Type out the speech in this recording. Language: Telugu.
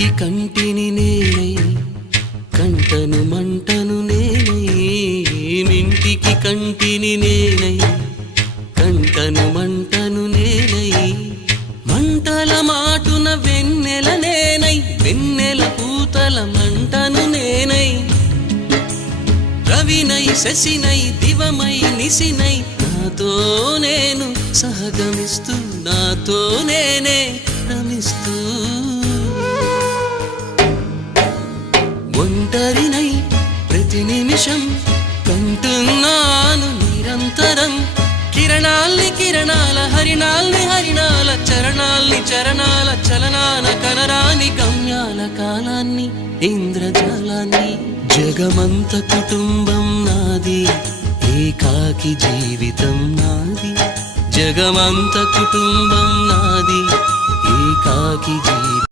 కంటికి కంటిని నేనై కంటను మంటను నేనై మింటికి కంటిని నేనై కంటను మంటను నేనై మంటల మాటున వెన్నెల నేనై వెన్నెల పూతల మంటను నేనై రవినై శశినై దివమై నిశినై నాతో నేను సహగమిస్తూ నాతో నేనే రమిస్తూ ఒంటరినై ప్రతి నిమిషం కంటున్నాను నిరంతరం కిరణాల్ని కిరణాల హరిణాల్ని హరిణాల చరణాల్ని చరణాల చలనాన కనరాని గమ్యాల కాలాన్ని ఇంద్రజాలాన్ని జగమంత కుటుంబం నాది ఏకాకి జీవితం నాది జగమంత కుటుంబం నాది ఏకాకి జీవితం